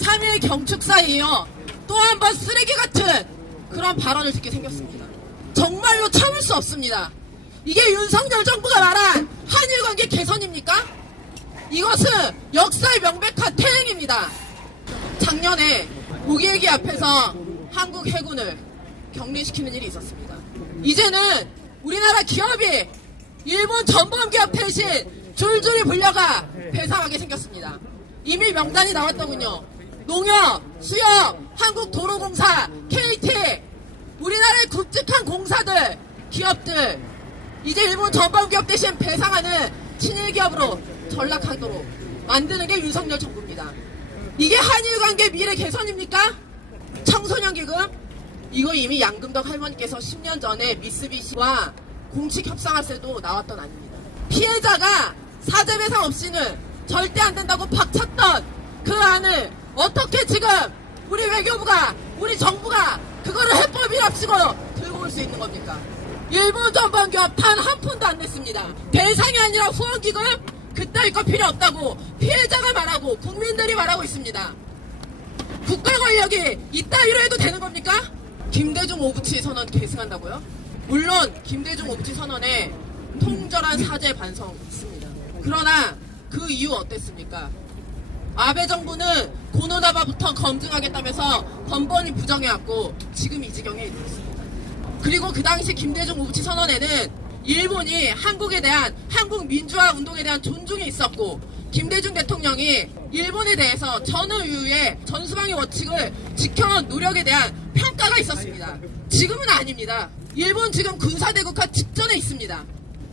3일 경축사에 이어 또 한 번 쓰레기 같은 그런 발언을 듣게 생겼습니다. 정말로 참을 수 없습니다. 이게 윤석열 정부가 말한 한일 관계 개선입니까? 이것은 역사의 명백한 퇴행입니다. 작년에 모기일기 앞에서 한국 해군을 격리시키는 일이 있었습니다. 이제는 우리나라 기업이 일본 전범기업 대신 줄줄이 불려가 배상하게 생겼습니다. 이미 명단이 나왔더군요. 농협, 수협, 한국도로공사, KT, 우리나라의 굵직한 공사들, 기업들, 이제 일본 전범기업 대신 배상하는 친일기업으로 전락하도록 만드는 게 윤석열 정부입니다. 이게 한일관계 미래 개선입니까? 청소년기금? 이거 이미 양금덕 할머니께서 10년 전에 미쓰비시와 공식 협상할 때도 나왔던 안입니다. 피해자가 사죄배상 없이는 절대 안 된다고 박찼던 그 안을 어떻게 지금 우리 외교부가, 우리 정부가 그거를 해법이랍시고 들고 올 수 있는 겁니까? 일본 전범기업 단 한 푼도 안 냈습니다. 배상이 아니라 후원기금? 그따위 거 필요 없다고 피해자가 말하고 국민들이 말하고 있습니다. 국가 권력이 이따위로 해도 되는 겁니까? 김대중 오부치 선언 계승한다고요? 물론 김대중 오부치 선언에 통절한 사죄 반성 있습니다. 그러나 그 이후 어땠습니까? 아베 정부는 고노다바부터 검증하겠다면서 번번이 부정해왔고 지금 이 지경에 이르렀습니다. 그리고 그 당시 김대중 오부치 선언에는 일본이 한국에 대한 한국 민주화 운동에 대한 존중이 있었고 김대중 대통령이 일본에 대해서 전후유의 전수방위 원칙을 지켜온 노력에 대한 평가가 있었습니다. 지금은 아닙니다. 일본 지금 군사대국화 직전에 있습니다.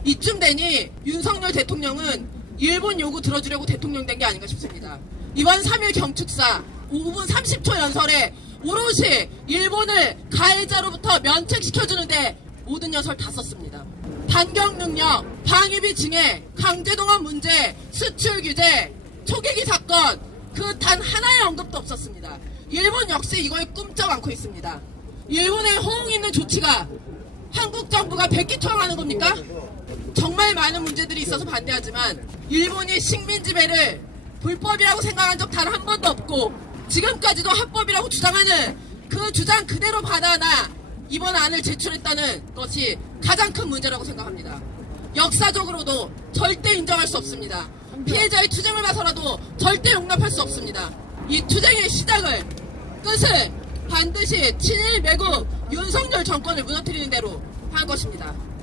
이쯤 되니 윤석열 대통령은 일본 요구 들어주려고 대통령 된 게 아닌가 싶습니다. 이번 3일 경축사 5분 30초 연설에 오롯이 일본을 가해자로부터 면책시켜주는데 모든 연설 다 썼습니다. 반경 능력, 방위비 증액, 강제동원 문제, 수출 규제, 초계기 사건 그 단 하나의 언급도 없었습니다. 일본 역시 이거에 꿈쩍 않고 있습니다. 일본의 호응 있는 조치가 한국 정부가 백기투항하는 겁니까? 정말 많은 문제들이 있어서 반대하지만 일본이 식민 지배를 불법이라고 생각한 적 단 한 번도 없고 지금까지도 합법이라고 주장하는 그 주장 그대로 받아나 이번 안을 제출했다는 것이 가장 큰 문제라고 생각합니다. 역사적으로도 절대 인정할 수 없습니다. 피해자의 투쟁을 봐서라도 절대 용납할 수 없습니다. 이 투쟁의 시작을, 끝을 반드시 친일 매국 윤석열 정권을 무너뜨리는 대로 할 것입니다.